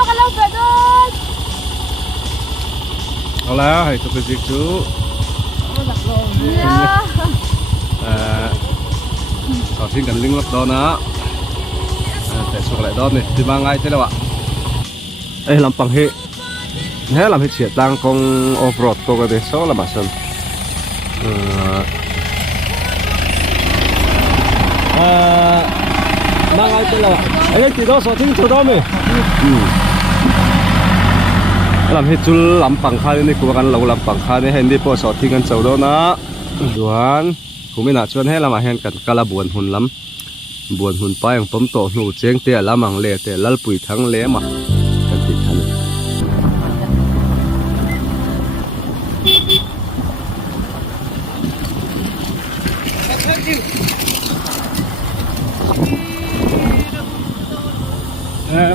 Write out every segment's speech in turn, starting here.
baka lang ba doon? Wala, ito pa dito. Yeah. Sau khi cần linh lập đó nó để xuống lại đó này thì ba ngày thế nào ạ ấy làm bằng hệ thế làm hệ chuyện đang con offroad có cái đấy số là bà sơn ba ngày thế nào ạ ấy thì đó số chính số đó mình làm hệ chul làm bằng khai này của bạn lâu làm bằng khai này hiện đi po số chính số đó nó duan cũng mình chọnให้เรามาเห็นกันกะละบวนหุ่นล้ำบวนหุ่นไปอย่างต้มโตหนูเจียงเตี้ยละมังเล่เตี้ยลัลปุ๋ยทั้งเล่มากันติดทัน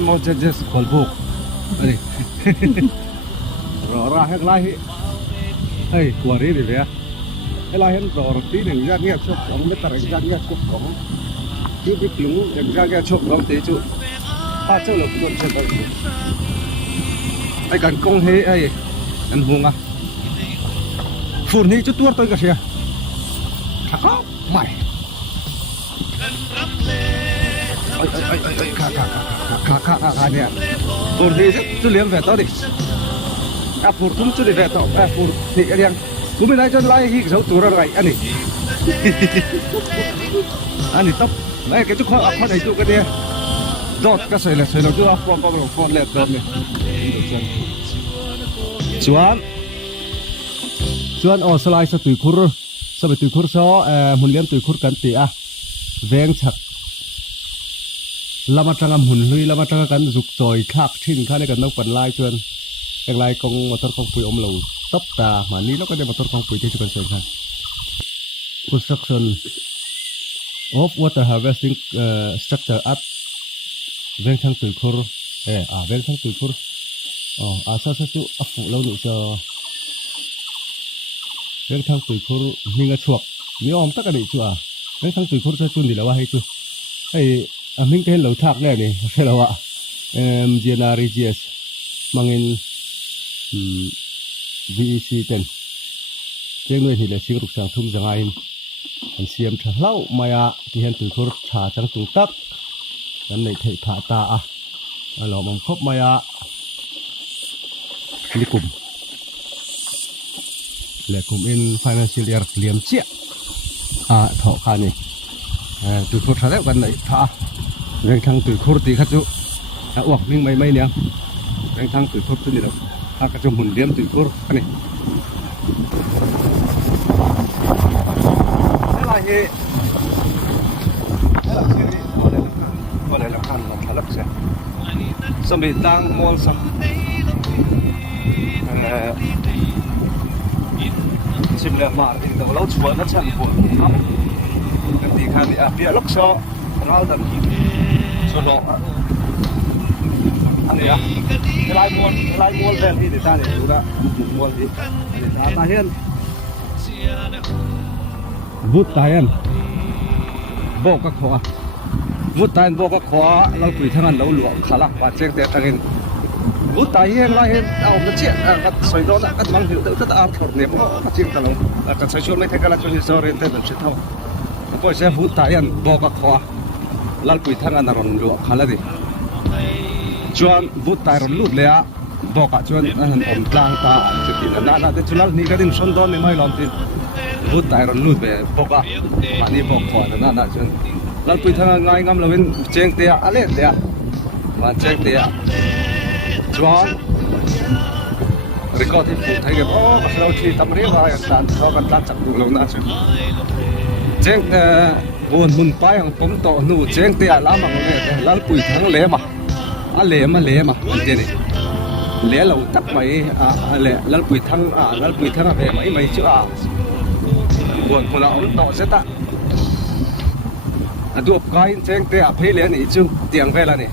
มองจะสกอลบุกอะไรรอราให้ไล่เฮ้ยกลัวรีดิเว้ยเราเห็นรอที่หนึ่งญาติเนี่ยชกของไม่ตัดญาติเนี่ยชกของที่บิ๊กลุงอย่างญาติเนี่ยชกของตีจุถ้าเจ้าเราควรจะไปไอ้การกงเฮไอ้อันหงอ่ะฝุ่นนี่จุดตัวตัวก็เสียถ้าก็ไม่ข้าเนี่ยฝุ่นนี่จุดเลี้ยงแฝดต่อดิอ่ะฝุ่นคุ้มจุดแฝดต่อฝุ่นนี่อะไรยังกูไม่ได้จนไล่หิกเสาตัวอะไรอันนี้ต๊อบไอ้แกจุกข้อไหนจุกกันเนี่ยดอดก็ใส่เลยใส่เราจุกฟอนเราฟอนเล็บดอดเนี่ยชวนอ๋อสไลด์สตุยคุรสมัยตุยคุรซ้อหุ่นเลี้ยงตุยคุรกันตีอ่ะแวงฉักลำมาจังหุ่นลุยลำมาจังกันจุกจอยคักทิ้งข้าในกันต้องปั่นไล่ชวนอย่างไรกองมอเตอร์กองปุ๋ยอมเหลาต๊อบตามานี้แล้วก็ได้มอเตอร์กองปุ๋ยที่จะเป็นส่วนกัน construction of water harvesting structure at เวียงช่างตุยคุรเวียงช่างตุยคุรซะจุฝุ่นเราหนูจะเวียงช่างตุยคุรมีกระชวกมีออมตะกันดิจั่วเวียงช่างตุยคุรจะจุนดีแล้วว่าให้จุให้มิงเห็นเหลาทักแน่นี่ใช่แล้วว่าGNR GS มังเงินVEC 10เจ้าหน่วยที่เลยชิงรุกสังทุ่มจังไงอันเสียมเล่ามายาที่เห็นตุยคุรชาจังตุงตักนั่นในเทผาตาเรามันครบมายาลิกุมและกลุ่มอิน financial year เลี้ยมเชี่ยถอขานี่ตุยคุรชาแล้วกันไหนผาเรื่องทางตุยคุรตีขัดจุอวกวิ่งไม่เนี่ยเรื่องทางตุยคุรตัวนี้เรากระจมหุ่นเลี้ยมตุยคุรอันนี้อะไรละคันของทะเลเสียสมัยตั้งมอลสัมชิมเล่มาที่เราเล่าชวนนัชชันปวดกันตีขันนี่เปียล็อกโซ่เราดันโซ่อันนี้ลายมอลเดินที่ติดตาเนี่ยดูนะมอลที่ติดตาตาเห็นบุตรตาเห็นโบกก็ขวาวุฒิตายบอกก็ขอเราคุยทั้งนั้นเราหลวงขาละว่าเจ๊งแต่ตั้งเองวุฒิตายเองไรเองเอาเงินเชี่ยก็ใส่โดนก็มังหิวก็ต้องเอาถอดเนี่ยก็จริงตลอดแต่ใส่ชุดไม่เท่ากันละชุดที่โซเรนเต้แบบเช่นเท่าก็ใช้วุฒิตายเองบอกก็ขอเราคุยทั้งนั้นเราหลวงขาละดิชวนวุฒิตายเราลุดเลยอ่ะบอกก็ชวนผมกลางตาจุดนี้นั่นแต่ชวนเรานี่ก็ดิ้นชนโดนไม่ลองทิ้งวุฒิตายเราลุดไปบอกก็อันนี้บอกขอแต่นั่นชวนเราคุยทางง่ายงามเราเป็นเจงเตียอะไรเตียมาเจงเตียจวนรีคอร์ดที่พูดให้กับเราที่ทำเรื่องอะไรต่างๆเขากันตัดจับดูเราหน้าจุดเจงวนมุนไปของผมโตหนูเจงเตียล้ามังเลยเราคุยทางเล่มาเล่มาเดี๋ยวนี้เล่เราตักไปเล่เราคุยทางเราคุยทางอะไรไม่เชื่อวนคนเราโตเสร็จดูกายเจงเตียเพลียนี่จุดเตียงไปแล้วนี่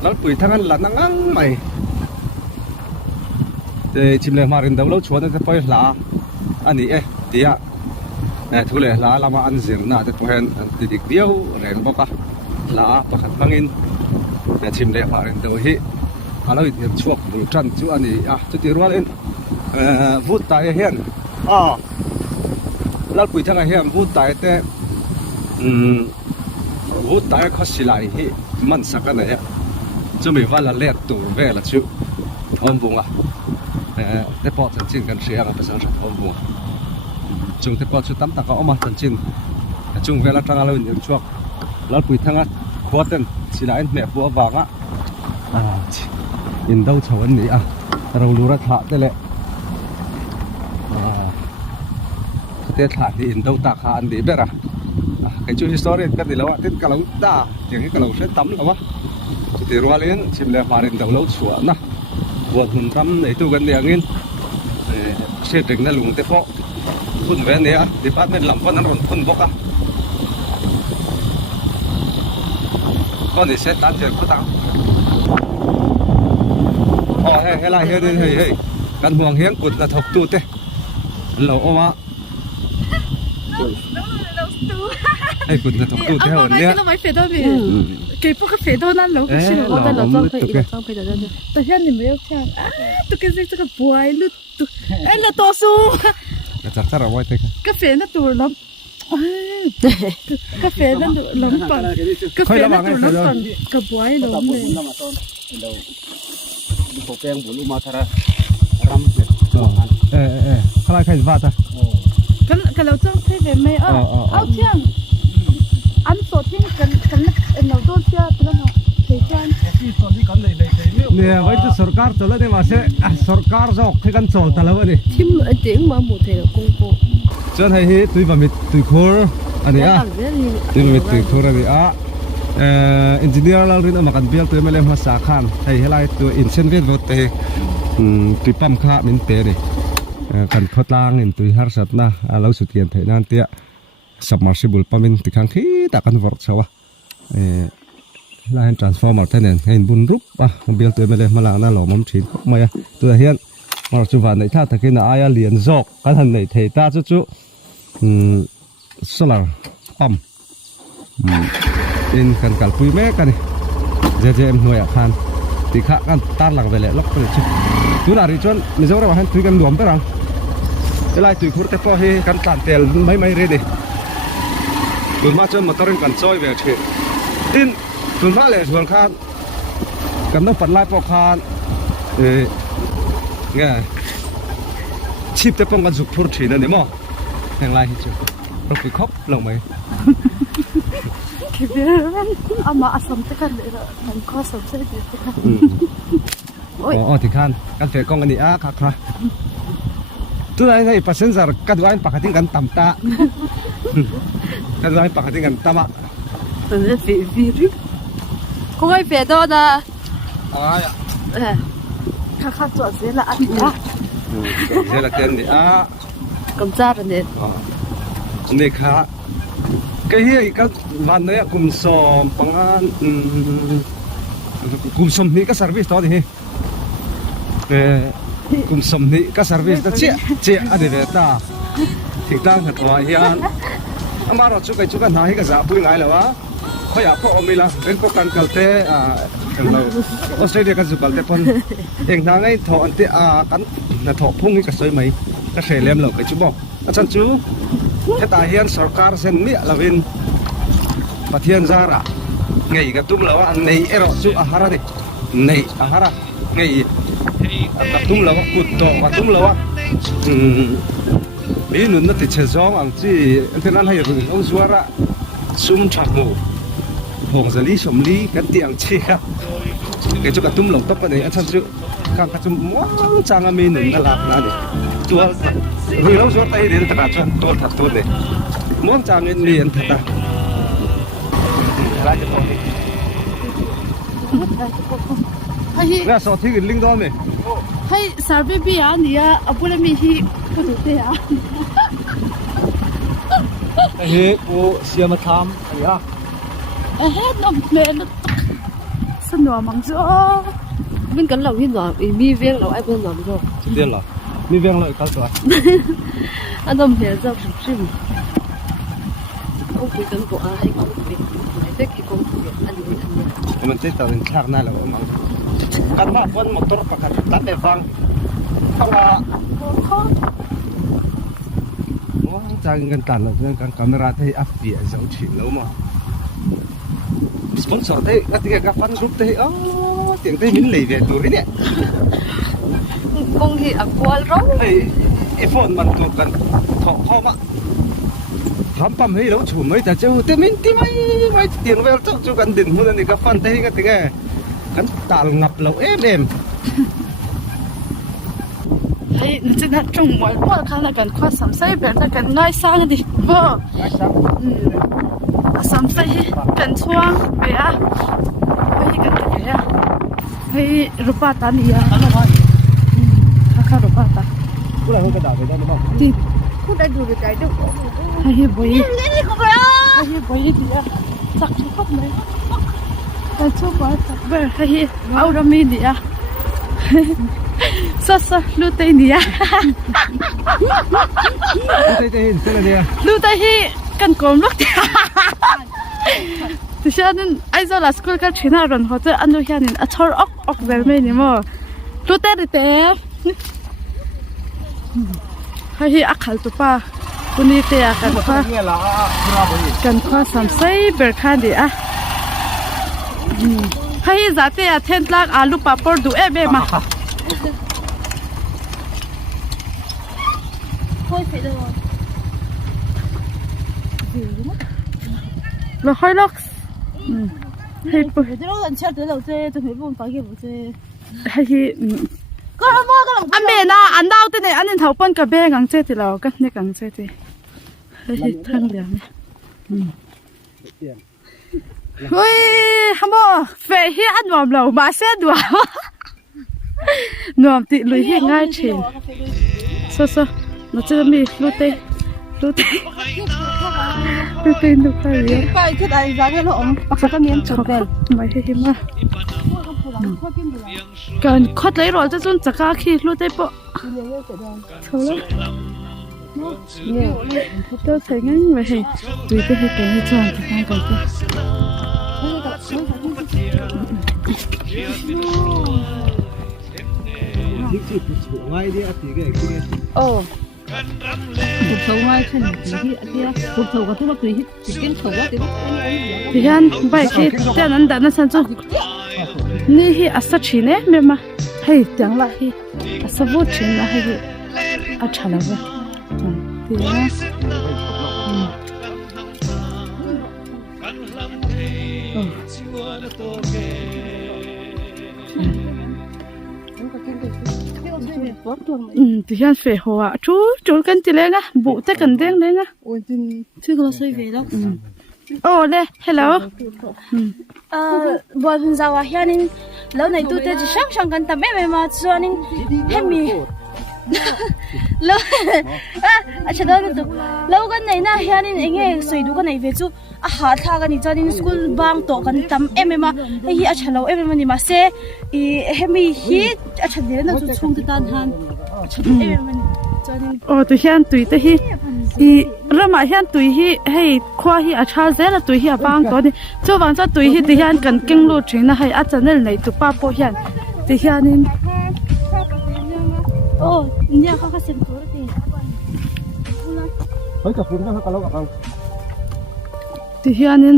แล้วปุ๋ยทั้งนั้นหลังนั่งใหม่แต่ชิมเลยมาเรียนเดาแล้วชวนจะไปหลาอันนี้เตียทุเรศหลาเรามาอันเสียงน่าจะตัวเห็นติดเดียวแรงบอกว่าหลาประคันฟังอิน เนี่ยชิมเลยผ่านเดี๋ยวฮีเราเห็นช่วงบุญจันทร์จุอันนี้จุดที่รัวเล่นพูดตายเฮียนเราคุยทั้งเฮียนพูดตายแต่พูดตายเขาสิไลฮีมันสักกันเนี่ยจะมีว่าละเล็ดตัวเวละชุหอมบุ้งแต่พอจันจินกันเสียงภาษาชาติหอมบุ้งจุงแต่พอชุดตั้มตะก็ออกมาจันจินจุงเวลาทางเราเห็นช่วงเราคุยทั้งขวดเป็นสิไลแม่บัววางยินดีชาวนี้เรารู้รัฐะได้แหละเตะถาดียินดีตาขาอันดีเบร่ะไอ้ชูฮิสตอรีกันดีแล้วว่าที่กะเราด่าอย่างนี้กะเราเส้นตั้มแล้ววะที่รัวเลี้ยงชิมเลยมาเรียนเดาเราชัวนะวัวหุ่นตั้มในตู้กันอย่างนี้เสียถึงนั่นลุงเตะพอคุณเว้นเนี่ยที่บ้านเป็นลำพันนั้นคนบกก็นี่เสียตันเจอผู้ตั้งเฮ้ยไรเฮ้ยกันห่วงเฮียงกุดนะถกตูเต้เราเอามาไอ้กุดนะถกตูเต้เหรอเนี่ยเราไม่เฟดด้วย给不个肥豆那楼不是我在老张配一个张配的在这，等下你没有看啊，都跟这个不爱路都，哎那多数，จับซะเราไว้เถอะกาแฟนั่นตัวล้ำกาแฟนั่นตัวล้ำปังกาแฟนั่นตัวล้ำปังกับบัวไอ้ล้ำเลยดูแปลงบุญมาทาระรำเสร็จข้าราชการว่าจ้ะกันเราจ้างให้แบบไม่เอาเที่ยงอันตัวที่กันเราโดนเชื่อตัวเราเที่ยงเนี่ยไว้ที่สการตัวละเนี่ยมาเสียสการจะออกให้กันโจตลอดเลยทีมเจ๋งมาหมดเลย公布จนให้ตุยบะมิตุยโคอันนี้ตุยบะมิตุยโคอันนี้อินจิเนียร์เราเรียนมากันเบี้ยตัวไม่เล่นภาษาข้ามให้ให้ไล่ตัวอินเซนเวียนรถเตะตุยปั๊มข้ามินเตะเลยกันขดล่างอินตุยฮาร์สัตนะเราสุดเทียนเทนันเตะสับมาร์ซิบุลปั๊มมินติดข้างขี้ตากันวอร์ดชาวะไล่ทรานส์ฟอร์มอร์เทนเนนให้บุญรูปเบี้ยตัวไม่เล่นมาลาหน้าหล่อมั่มชินมาตัวเฮียนมาจุบันในท่าตะกินอายาเลียนจอกกันทันในเทตาจุสลาปั๊มอินกันกัลปุยแม่กันนี่เจมหน่วยอาคารติขะกันตาหลังไปเลยล็อกไปเลยชุดตัวนาริจวนไม่ใช่ว่าให้ตุยกันรวมไปหรอกเวลาตุยคุรแต่พอให้กันตันเตลไม่เรดิตุนมาจนมาตรึงกันซอยแบบเฉยดินตุนมาเลยส่วนข้ากันต้องปัดไล่ปอกคานไงชีพแต่ป้องกันสุขทุรถีนั่นเองมั้งแห่งไรที่จุดเราไปคบลงไหมเอามาอาสมตะกันเลยละมันก็สมเสด็จตะกันที่ข้านกันเฟกองกันนี่ค่ะตัวไหนภาษาสารกันว่าปากทิ้งกันต่ำตากันว่าปากทิ้งกันต่ำตัวนี้ฟีรึคงไม่เฟดนะข้าจอดเสียละอันนี้เสียละเกินนี่กำจัดเนี่ยนี่ค่ะก็เฮียก็วันนี้กุมสมปังอันกุมสมนี่ก็เซอร์วิสต่อดิกุมสมนี่ก็เซอร์วิสต่อเจ๊อันนี้เวต้าทิ้งตั้งหัวเฮียนอามาเราชุกกันหาให้กันจะพูดไงล่ะวะเขาอยากพ่ออมิละเป็นก็กันกัลเตะเราออสเตรเลียกันสุกัลเตะพอนเองทางไอ้ถออันเตะกันน่ะถอพุ่งนี่ก็สวยไหมก็เฉลี่ยมเราไปจุบอกอาจารย์จูถ้าตาเฮียนสการเซนนี่เราเป็นปะเทียนซาระไงกับตุ้มเราว่าในเอรจูอาหารดิในอาหารไงกับตุ้มเราว่ากุดโตกับตุ้มเราว่ามีหนุนนั่นติดเชื้อซองอันที่อันที่นั่นให้เราเอาสวระซุ่มฉักหมูหงสลีสมลีกันเตียงเชี่ยไอ้จุกับตุ้มหลงต๊อกกันนี่อาจารย์จูข้างกระจุมว้าวจางมีหนุนน่ารักนะดิตัวเรื่องส่วนใหญ่เรื่องตลาดชนตัวถัดตัวเลยม้วนจางเงินเรียนถัดตาอะไรจะบอกเนี่ยสอดที่กินลิงดอมเลยให้สารเบียร์เนี่ยเอาไปเลยมีที่ก็ถูกเตะเฮ้ยกูเสียมาทำอะไรน้ำเมนสนุกมั้งจ้ะmình cần lâu hin rồi mi viên lâu ai bên rồi rồi tiền rồi mi viên lợi cao rồi anh đồng tiền ra phục sinh ông quý cần của ai ông quý ai thích thì cũng anh quý anh มันจะตื่นชักนั่นแหละมั้งกันมาคนมอเตอร์ประกันตัดได้ฟังเพราะว่าว่าจะกันตันแล้วเรื่องการกำลังที่อัพเดียจะชิมแล้วมั้งสปอนเซอร์ที่ก็ที่กับฟันรูปที่อ๋อเตียงที่มินเลยเดี๋ยวดูนี่เนี่ย công thì ở qua rong ไอ้ฝนมันตัวกันถอดเข้ามาทำปั๊มให้เราฉุนไม่แต่เจ้าเต็มินที่ไม่เตียงเวลเจ้ากันดิ่งมันนี่ก็ฟันที่ก็ที่แกกันตาลงับเราเอ็ม hey nó chỉ là trồng mọi hoa khá là cần khoa sắm xây bé là cần ngay sang đi vợ sắm xây cần chuang bé à hey cần cái gì à hey rupa ta nia khá rupa taกูเลยเขากระดาษไปได้หรือเปล่า đi cô đã đủ được cái đâu hey boy đi không phải à hey boy đi à chắc chú khóc mấy cần chú quá chắc bé hey ao ra mi đi à sao lưu tay đi à ไม่ได้เห็นเส้นอะไรอ่ะ lưu tay hi cần cốm lúc thì thì sao nên ai giờ là school cái chuyện nào rồi họ tới ăn được nên à thôi ốc về mấy nhỉ mà lưu tay đi té hay hi ác khẩu tụi paคุณนี่เตียกันคว้า เนี่ยละเราไป กันคว้าสามไส้เบอร์คันดีอ่ะให้จัดเตียเทนลักอาลูปาปอร์ดูเอเบมา thôi phải được rồi เราค่อยล็อกให้ปุ๊ để nó lần chơi tới đầu chơi tôi phải buồn phá kiểu chơi ให้ có nó mua cái lòng อันเบน่ะอันดาวตัวเนี่ยอันนี้เท่าปั้นกับเบงังเจติเรากันเนี่ยกังเจติให้ทั้งเหลืองเฮ้ยฮัมโบเฟยเฮียอันนวมเรามาเสียดัวนวมติลุยเฮียง่ายเชนโซเราจะมีลูเต้ลูเต้ดูใครเนี่ย cái này giá cái lỗ bác sĩ có miếng chụp đây ไม่ให้หิมะการคดเลยหรอจะจนจะกล้าขี้ลูเต้ปะเท่าไรตัวใส่งั้นไม่ให้ดูได้ให้แกให้จวนจะทำกันตัวที่สุดถูกง่ายดีอ่ะที่แกที่ cuộc sống ngay trên cuộc sống của tôi là tùy tiếng khẩu quá thì thì hắn bài khi tên anh đã nói sao chứ ni hi asa chine me ma hey tiếng lại hi asa vô chine là hay à chả là vậy thì thì hắn phải hoa chú cần gì lên á bộ tay cần đen lên á chưa có xây về đâu oh đây hello bọn mình giàu à hiện nên lâu này tôi chỉ sang gần tầm em mà cho nên hem mi lâu à đâu được lâu gần này na hiện nên anh ấy xây đủ cái này về chú à hả thà cái này cho nên school bang tổ gần tầm em mà hi à lâu em mà ni mà se hem mi hi à đấy nó chú chung tan han em mà cho nên thì hắn tùy tới hi rồi mà hiện tùy hi hay khoa hi achal zela là tùy hi bang to ni cho vang cho tùy hi thì hiện cần kinh lộ trình là hay channel này tụ pa po hiện thì hiện nên nhàเขาเซ็นตัวแล้ว เฮ้ยกับฝุ่นก็เขาเรากับเรา thì hiện nên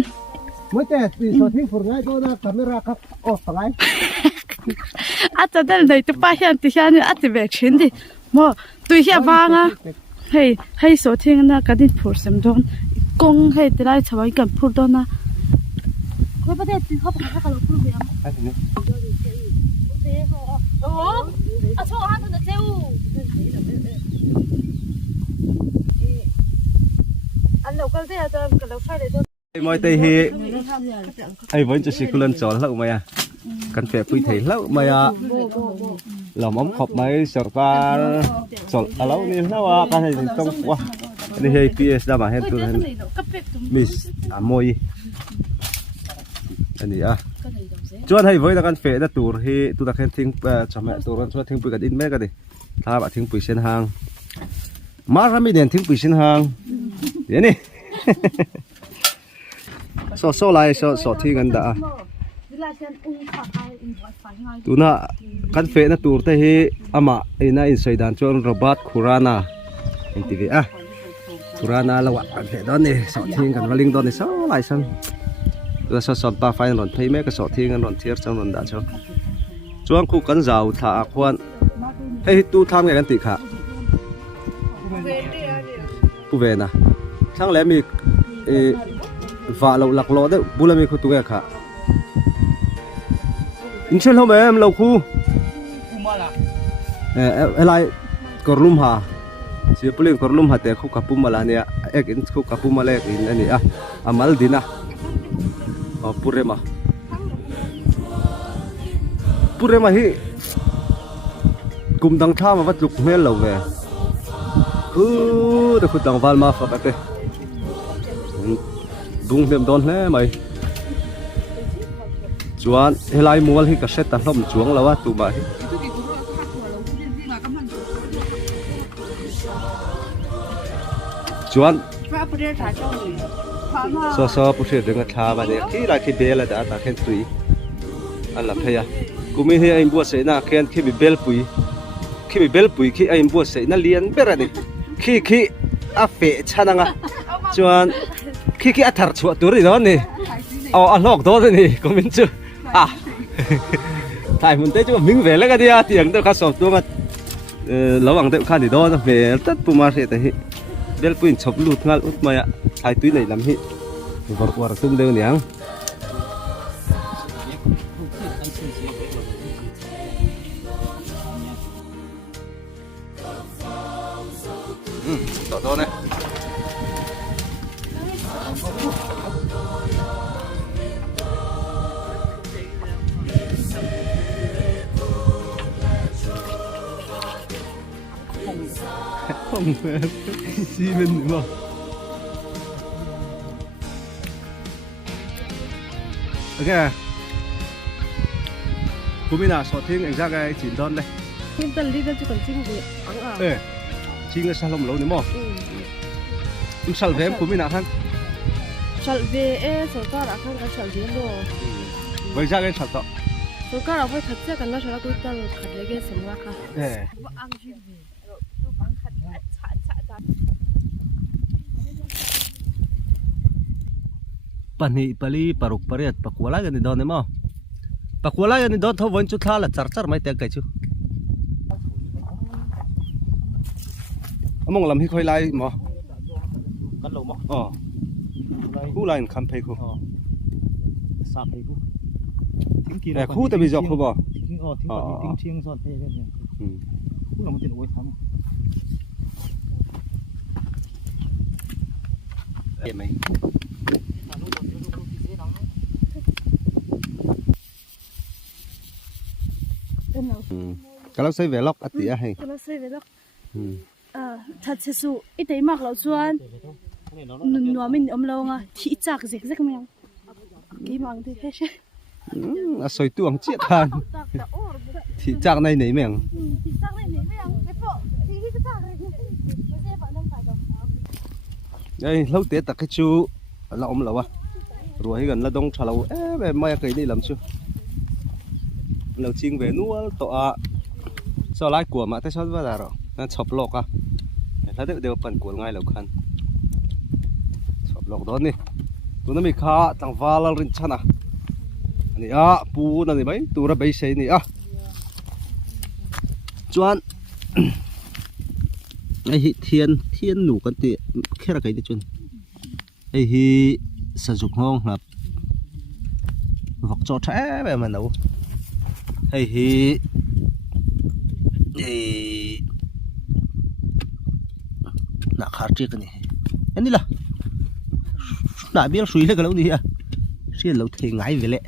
ไม่แต่ตีสอดทิ้งฝุ่นง่ายก็นะแต่ไม่รักครับโอ้สบาย channel này tụ pa hiện thì hiện nên về chuyến đi mà tùy hi vang á hay số thiên na cái din phur sem don công hay thì lại chawai kan phur don na เขาประเทศเขาประเทศเขาเราพูดไปแล้ว ไอ้ทีนี้ à chỗ ăn được chưa ăn lẩu cái gì à tôi cái lẩu phai để tôi มอยเตฮีไอ้วันจะสิกุลันจอแล้วไหมอ่ะกันเปียปุยเทแล้วไหมอ่ะเราม้อมขอบไหมสอดการสอดอะไรนี่นะว่าการให้ต้องว่านี่ให้พีเอสได้มาให้ตัวนั้นมิสมอยอันนี้อ่ะจวนให้ไว้แล้วกันเฟะตัวให้ตัวตะเคียนทิ้งจำแม่ตัวนั้นชวนทิ้งปุยกันอินแม่กันดิถ้าแบบทิ้งปุยเส้นหางมาทำไม่เด่นทิ้งปุยเส้นหางเดี๋ยวนี้โซ่ไล่โซ่ที่กันด่า là xem ung phá ai in phải ngay tu na kan fe na tur te hi ama ina in saidan chon robot khurana in ti a khurana lawa kan fe don ni so thing kan waling don ni so lai san tu so so pa fine ron thei me ka so thing an ron thier chang ron da cho chuang khu kan zau tha khwan hei tu tham nge kan ti kha pu ve na thang le mi va lo lak lo de bulami khu tu kha in chen hom em lo khu lại korlum ha si pulin korlum ha te khu kapum mala ne ek in khu kapum mala ek in ani a amal dina o purema hi kum dang tha ma wat luk mel lo ve khu de khu dang wal ma fa ka te dung hem don hle mai chuan helai mual hi ka set ta hlom chuang lawa tu ba hi chuan so pu se de nga tha ba ne khi la khi bel da ta khen tui an la thaya kumi hi ai bu se na khen khi bi bel pui khi ai bu se na lian bera ni khi a fe chananga chuan khi a thar chua tur ri don ni a lok do ni komin chu thai mun te chu ming ve la ga dia tiang te kha so tu ma lawang te khan ni do na ve tat pu ma se te hi bel puin chop lut ngal ut maya thai tui nei lam hi vor war tum deu niang do ne không xí bên nữa ok cũng biết là sọt thiên anh ra cái chỉnh đơn đây nhưng tần đi lên cho cần chinh gì ê chinh cái sao lồng lâu nữa mò cũng sal về em cũng biết là khăn sal về số ta đã khăn cái sal gì rồi vậy ra cái sọt đó số ta đã phải thật sự cần nó sẽ là tôi ta khát lấy cái sầm ngạc ê pani pali paruk pariat pakwala gani don mo pakwala gani don tho von chu tha la char mai te kai chu among lam hi khoi lai mo kan lo mo khu line kham phei khu sa phei khu thing ki khu ta bi jok khu bo thing thing thing son phei ben khu lo mo tin oi tham mày kalau saya velok ati ya hay kalau saya velok thật sự ít thấy mặc lão xuân nó mình lâu nga thị chạc rực rực mèo cái măng thì hết soi tuang chiết than thị chạc này nấy mèng đây lâu tết ta cái chú là ông lâu à rồi gần là đông thà lâu về mai cái đi làm chưa lâu chiên về nuôi tọa sao lại của mà tới sao vậy rồi nó chọc lọc à thấy đều phần của ngay lâu khăn chọc lọc đó nè tụi nó bị khá thằng va là rinh chana này pu này mấy tụi nó bay xe này chuan ai thiên nụ con tiệt khi là cái gì chuan ai hi sử dụng hông là vọc cho trẻ về mà nấu hay hi nạ khá chiếc này anh đi là nạ biết suy lên cái lâu đi à xuyên lâu thì ngái về lệ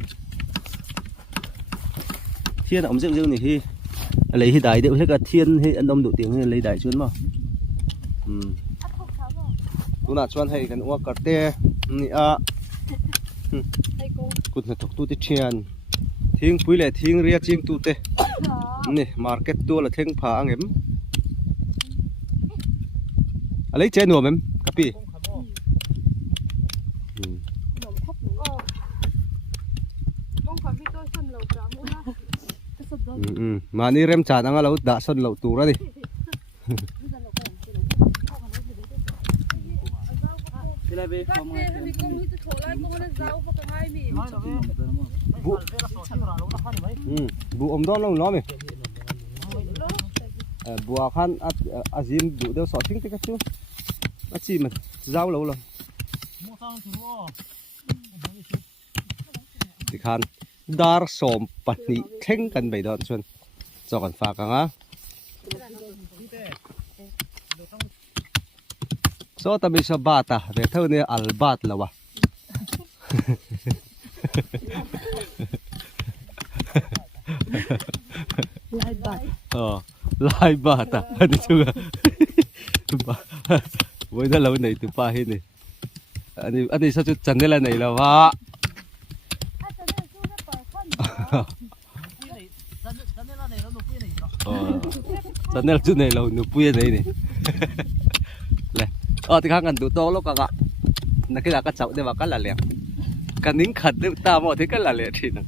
thiên ông rêu này hi lấy hi đại điệu hết cả thiên hi anh đông độ tiếng lấy đại chuyến mà tu nạ chuan hay gần uống cà tê cút là thuộc tu tê chiên thiên quý lệ thiên ria chiên tu tê nè market tu là thiên phá anh em lấy chén nuông em copy มานี่เริ่มจานอ่ะเราด่าส่วนเราตัวดิบุอมดอนลงล้อมบัวขันอาจิมดูเดี๋ยวสอดทิ้งไปกันชูอาจิมมันเจ้าเราเลยที่ขันดาร์สอมปัตนิเท่งกันไปดอนชวนจอกันฝากกันอ่ะโซตามิชบาตาเดี๋ยวเท่านี้อัลบาตแล้ววะลายบาตอ่ะอันนี้ชัวร์วันนั้นเราไหนตัวป้าเห็นนี่อันนี้สักจุดจันนี่ละไหนแล้ววะจันนี่ละจุดไหนเราหนูปุ้ยไหนนี่เลยที่ข้างกันดูโตแล้วก็นักกีฬาก็จับได้ว่ากันละเลี้ยงกันนิ่งขัดได้ตามหมดที่กันละเลี้ยงทีนึง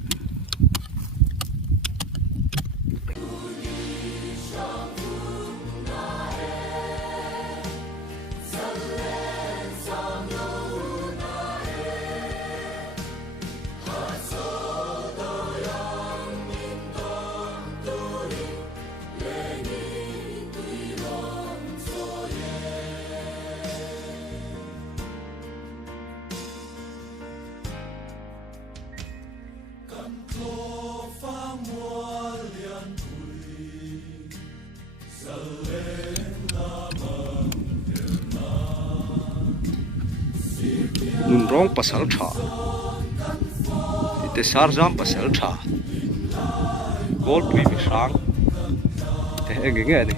นุ่นร้องภาษาชาแต่สารจามภาษาชากอลปุยมิช้างแต่เองเงี้ยนี่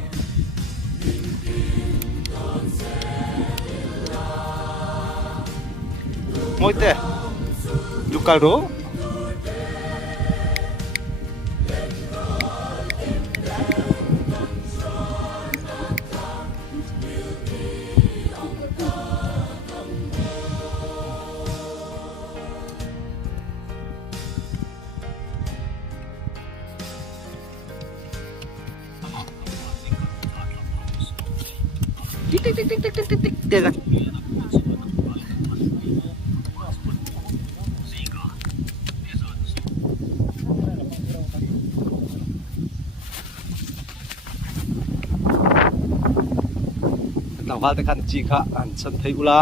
มวยเตะดูการรู้เดี๋ยวกันต่างฝ่ายต่างกันจีค่ะอันสันติอุลา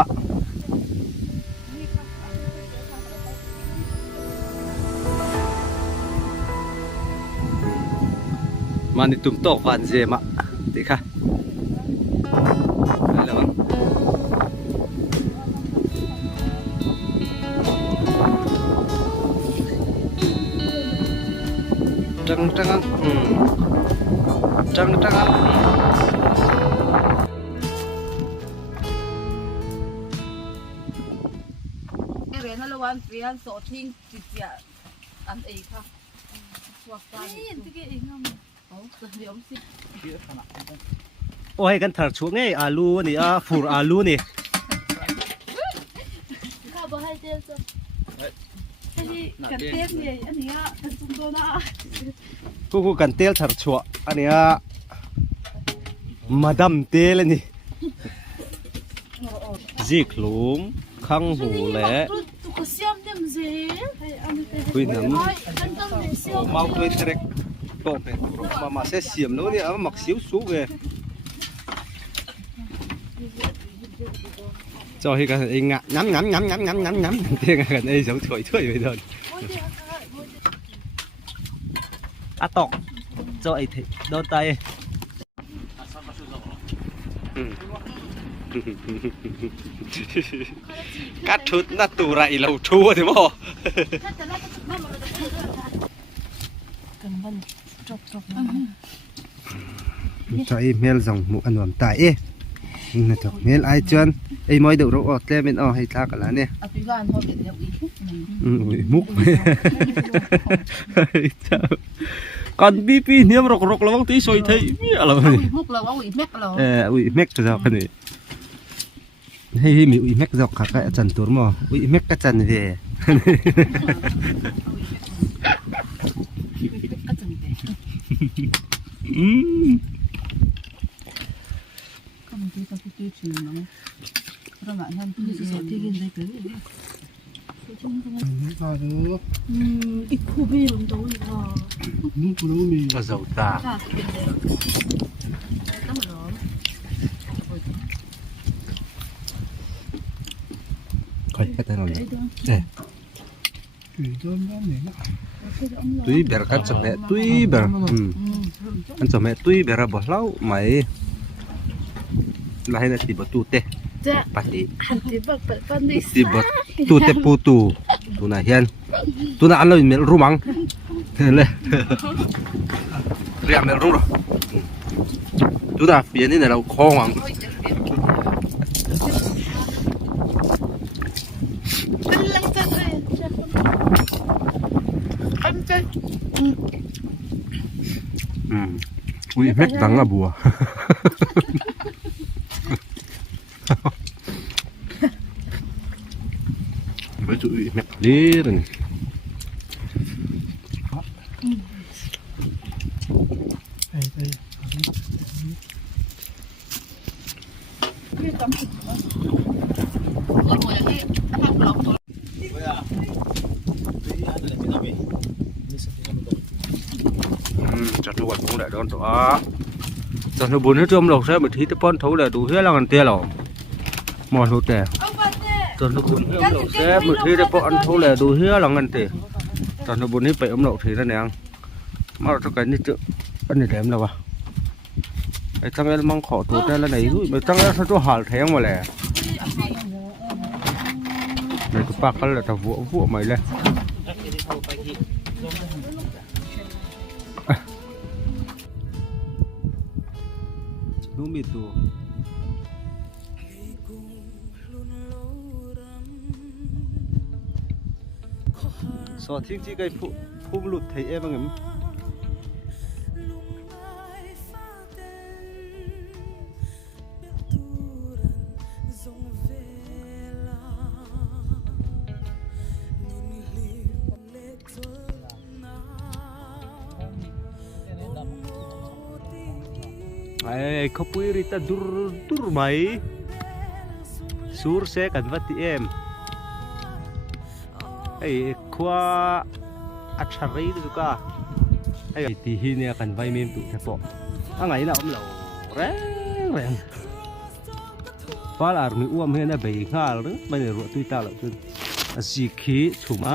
มันนี่ตุ้มโตกวันเจมะดีค่ะจังเรียนฮัลโหลวันเรียนโสทิ้งจิตยาอันเอกค่ะวักกันนี่ที่เองอ่ะโอ้เดี๋ยวสิโอ้ยกันถัดช่วงนี้อาลูนี่ฟูร์อาลูนี่ข้าวบ่ให้เจ้าจ้ะไอ้กันเตี้ยนี่อันนี้เป็นซุ่มโดนะกูกันเตี้ยถัดชัวอันนี้มาดามเตี้ยเลยนี่จีกลุมข้างหูแหละคุยน้ำเมาตัวเล็กโตเป็นมาเสียมแล้วเนี่ยมักสิวสูงเลยcho khi cái này ngắm thì cái này giống thổi vậy thôi tọc cho ấy thì đôi tay cắt chút nó tù rậy lầu chua thì bò cho email dòng mũ ăn hoàn tại nè thôi mail ai chân ai mới được rồi ở bên ở hay ta cả là nè múc còn bb niêm rọc là bóng tí xoay thấy là múc là bóng ủy mec cho sao cái này hay mi ủy mec dọc cả cái chân tuổi mà ủy mec cái chân về ก็มันที่เขาที่ชื่อมั้งประมาณนั้นที่จะสอนที่กินได้เลยอีกคู่พี่ลงตัวอีกอ่ะ ก็เจ้าตาค่อยก็ได้เราเนี่ยtuy ber kan chome tuy ber kan chome tuy ber bo lau mai la hena ti bo tu te จะ pati หันที่บักเปิดฟันดิ ti bo tu te pu tu na hian tu na an lo mel rumang le ria mel rum ro tu da pian ni na lo khong ang ui mét đắng à bùa với tụi mét đi rồi này chặt nó quạt cũng lại đón tọa chặt nó bốn hết trôm lộc xe mà thí tới pon thấu là đủ hết là ngàn tia lò mòn hụt tè chặt nó bốn hết lộc xe mà thí tới pon thấu là đủ hết là ngàn tia chặt nó bốn hết bảy lộc thì nó nè mà cho cái này chứ anh này đẹp đâu àไอ้ตั้งแต่มังขอตัวแต่ละไหนรู้ไม่ตั้งแต่เขาตัวหาแทงมาแล้วในกระปักก็เลยแต่วัวใหม่เลยนู้มีตัวสอดทิ้งที่ไก่พุ่มหลุดไทยเอ๋บ้างมั้ยเขาปุยริตาdur mai sur se kan vati em ai khwa achari du ka ai ti hi ne kan vai mem tu the po angai na om lo reng pal army uam he na bei ngal ru mai ne ro tui ta lo tu asi khi thuma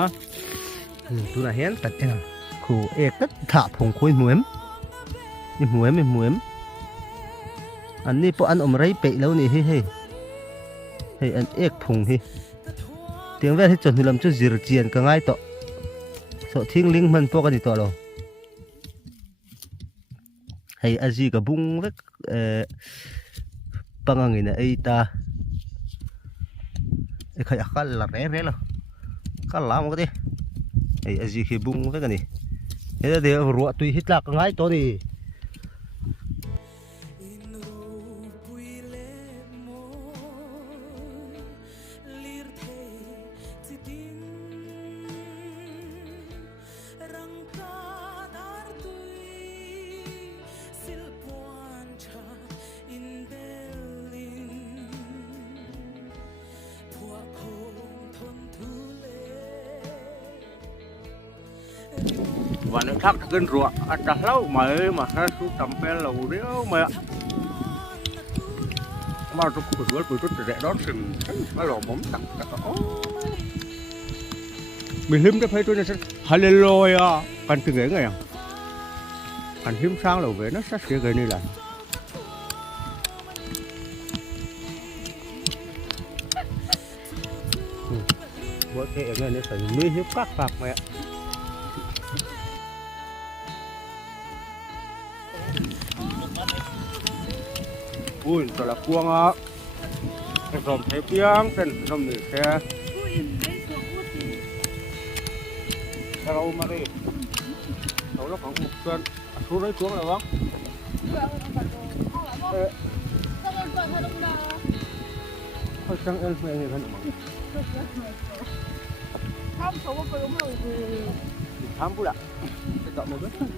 tu na hen tat en khu ek tat tha phong khoi muem ni muemอันนี้พออันอมไรเปะแล้วนี่เฮ้อันเอกพงเฮ้เตียงแวดให้จนหุ่นลำจุดจีรเจียนก็ง่ายต่อสอทิ้งลิงมันพวกกันต่อเราให้อาจีกับบุ้งเล็กปังงินะไอตาไอใครอักขันละเร่หรอขันล้ำก็ดิไออาจีคือบุ้งเล็กกันนี่เดี๋ยวรัวตุยฮิตลักง่ายต่อดิวันนี้ทักขึ้นรัวอาจจะเล่ามาให้สู้จำเป็นเราเดี๋ยวมาทุกคนว่าปุ๋ยทุกแต่ร้อนสิ่งมาหลอกผมตักมีหิมจะไปตัวนี้ฮัลโหลอ่ะกันถึงไงอ่ะกันหิมsángเราvề nó sát cái này là bữa cái này nó phải nuôi hiếp các bạc mẹ ui thật là cuông á cái dòng thế tiếng trên dòng này xe đâu mà đi đâu nó khoảng một cân thu đấy xuống là bác thôi sang em về người thân tham số có đúng rồi thì tham phụ đã chọn một cái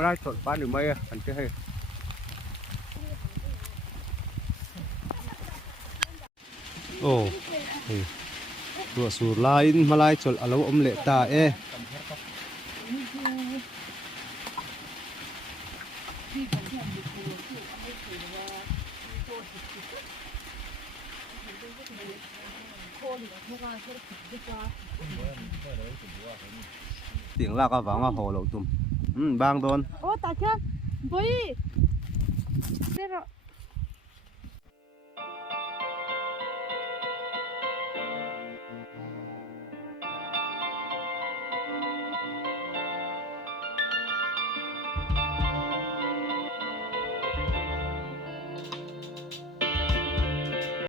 มาได้สดป้าหรือไม่อันจะให้โอ้ตัวสูลายมาลายจดอะไรอมเละตาเสียงลากก็ฝังว่าโหเราตุ่มบางโดน โอ้ตาเชื่อบุยเดี๋ยว